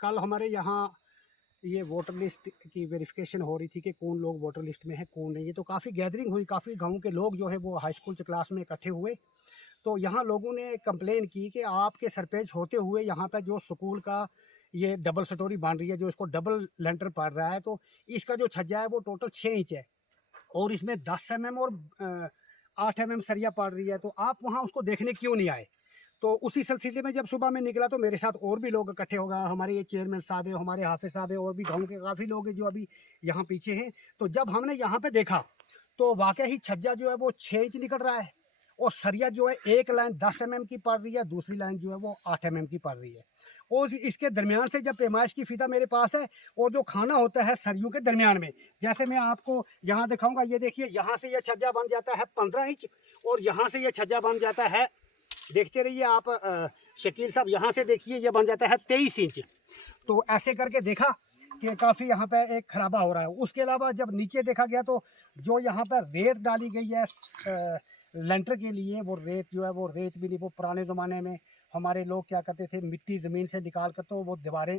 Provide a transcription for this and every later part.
कल हमारे यहाँ ये वोटर लिस्ट की वेरिफिकेशन हो रही थी कि कौन लोग वोटर लिस्ट में है कौन नहीं है। तो काफ़ी गैदरिंग हुई, काफ़ी गाँव के लोग जो है वो हाई स्कूल के क्लास में इकट्ठे हुए। तो यहाँ लोगों ने कंप्लेन की कि आपके सरपंच होते हुए यहाँ पर जो स्कूल का ये डबल स्टोरी बन रही है, जो इसको डबल लेंटर पड़ रहा है, तो इसका जो छज्जा है वो टोटल 6 इंच है और इसमें 10 mm और 8 mm सरिया पड़ रही है। तो आप वहाँ उसको देखने क्यों नहीं आए? तो उसी सिलसिले में जब सुबह में निकला तो मेरे साथ और भी लोग इकट्ठे हो गए। हमारे ये चेयरमैन साहब है, हमारे हाफिज साहब है और भी गाँव के काफ़ी लोग हैं जो अभी यहाँ पीछे हैं। तो जब हमने यहाँ पे देखा तो वाकई ही छज्जा जो है वो 6 इंच निकल रहा है और सरिया जो है एक लाइन 10 mm की पड़ रही है, दूसरी लाइन जो है वो 8 mm की पड़ रही है। और इसके दरमियान से जब पैमाइश की फीता मेरे पास है और जो खाना होता है सरियों के दरमियान में, जैसे मैं आपको यहाँ दिखाऊंगा, ये देखिए यहाँ से ये छज्जा बन जाता है 15 इंच और यहाँ से ये छज्जा बन जाता है, देखते रहिए आप शकील साहब, यहाँ से देखिए ये बन जाता है 23 इंच। तो ऐसे करके देखा कि काफ़ी यहाँ पे एक खराबा हो रहा है। उसके अलावा जब नीचे देखा गया तो जो यहाँ पर रेत डाली गई है लेंटर के लिए, वो रेत जो है वो रेत भी नहीं, वो पुराने ज़माने में हमारे लोग क्या करते थे, मिट्टी ज़मीन से निकाल कर तो वो दीवारें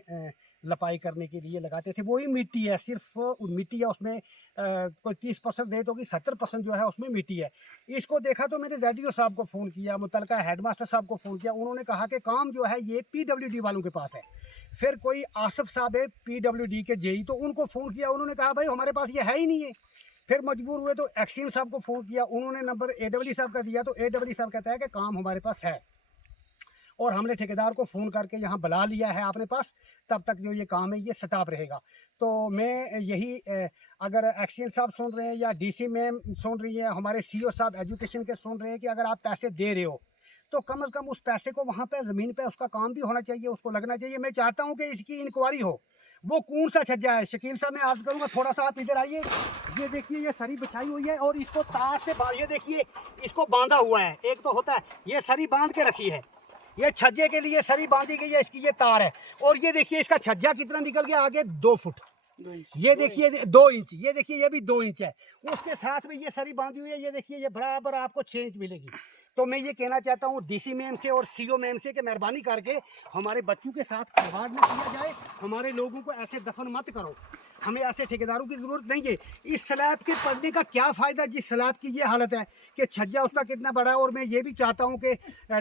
लपाई करने के लिए लगाते थे। वही मिट्टी है, सिर्फ मिट्टी है, उसमें कोई 30% रेत होगी, 70% जो है उसमें मिट्टी है। इसको देखा तो मैंने ZDO साहब को फ़ोन किया, मुतलका हेडमास्टर साहब को फ़ोन किया। उन्होंने कहा कि काम जो है ये PWD वालों के पास है। फिर कोई आसिफ साहब है PWD के जेई, तो उनको फ़ोन किया, उन्होंने कहा भाई हमारे पास ये है ही नहीं है। फिर मजबूर हुए तो एक्सीम साहब को फ़ोन किया, उन्होंने नंबर AWD साहब का दिया, तो AWD साहब कहता है कि काम हमारे पास है और हमने ठेकेदार को फ़ोन करके यहाँ बुला लिया है अपने पास, तब तक जो ये काम है ये स्टॉप रहेगा। तो मैं यही अगर एक्सीएम साहब सुन रहे हैं या DC मैम सुन रही है, हमारे CO साहब एजुकेशन के सुन रहे हैं कि अगर आप पैसे दे रहे हो तो कम से कम उस पैसे को वहाँ पे ज़मीन पे उसका काम भी होना चाहिए, उसको लगना चाहिए। मैं चाहता हूँ कि इसकी इंक्वायरी हो, वो कौन सा छज्जा है। शकील साहब मैं अर्ज़ करूँगा थोड़ा सा आप इधर आइए। ये देखिए ये सरी बिछाई हुई है और इसको तार से ये देखिए इसको बांधा हुआ है। एक तो होता है ये सरी बांध के रखी है, ये छज्जे के लिए सरी बांधी गई है, इसकी ये तार है। और ये देखिए इसका छज्जा कितना निकल गया आगे 2 फुट, ये देखिए 2 इंच, ये देखिए ये भी 2 इंच है। उसके साथ में ये सरी बांधी हुई है, ये देखिए ये बराबर आपको 6 इंच मिलेगी। तो मैं ये कहना चाहता हूँ DC मैम से और CO मैम से कि मेहरबानी करके हमारे बच्चों के साथ खिलवाड़ न किया जाए, हमारे लोगों को ऐसे दफन मत करो। हमें ऐसे ठेकेदारों की ज़रूरत नहीं है। इस स्लैब के पड़ने का क्या फ़ायदा जिस स्लैब की ये हालत है कि छज्जा उसका कितना बड़ा है। और मैं ये भी चाहता हूँ कि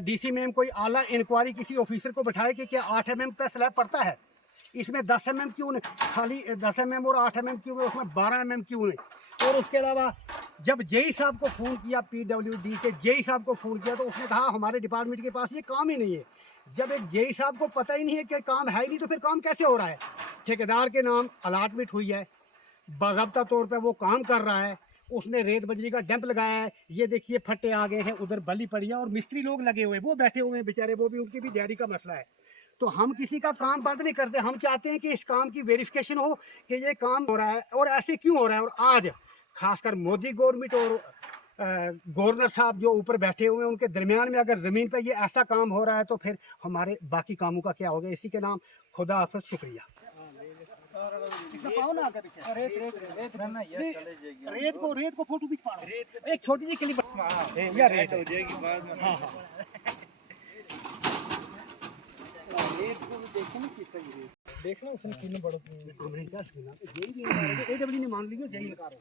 DC मैम कोई आला इंक्वायरी किसी ऑफिसर को बैठाए कि क्या 8 mm का स्लैब पड़ता है, इसमें 10 mm क्यों नहीं, खाली 10 mm और 8 mm क्यों, उसमें 12 mm क्यों नहीं। और उसके अलावा जब जेई साहब को फ़ोन किया, PWD के जेई साहब को फ़ोन किया, तो उसने कहा हमारे डिपार्टमेंट के पास ये काम ही नहीं है। जब एक जेई साहब को पता ही नहीं है कि काम है ही नहीं, तो फिर काम कैसे हो रहा है? ठेकेदार के नाम अलाटमेंट हुई है, बाज़ाब्ता तौर पे वो काम कर रहा है, उसने रेत बजरी का डंप लगाया है। ये देखिए फट्टे आ गए हैं, उधर बली पड़ी है और मिस्त्री लोग लगे हुए, वो बैठे हुए हैं बेचारे, वो भी उनकी भी दिहाड़ी का मसला है। तो हम किसी का काम बंद नहीं करते, हम चाहते हैं कि इस काम की वेरिफिकेशन हो कि ये काम हो रहा है और ऐसे क्यों हो रहा है। और आज खासकर मोदी गवर्नमेंट और गवर्नर साहब जो ऊपर बैठे हुए हैं, उनके दरमियान में अगर ज़मीन पर ये ऐसा काम हो रहा है तो फिर हमारे बाकी कामों का क्या होगा। इसी के नाम खुदा हाफ़िज़, शुक्रिया। रेत को फोटो भी एक छोटी सी क्लिप या रेत हो जाएगी बाद में। हाँ हाँ, रेत को भी देखें ना किस तरह देखना उसने कितना बड़ा हमने क्या सुना, तो यही AWD ने मान लिया, यही इनकार हो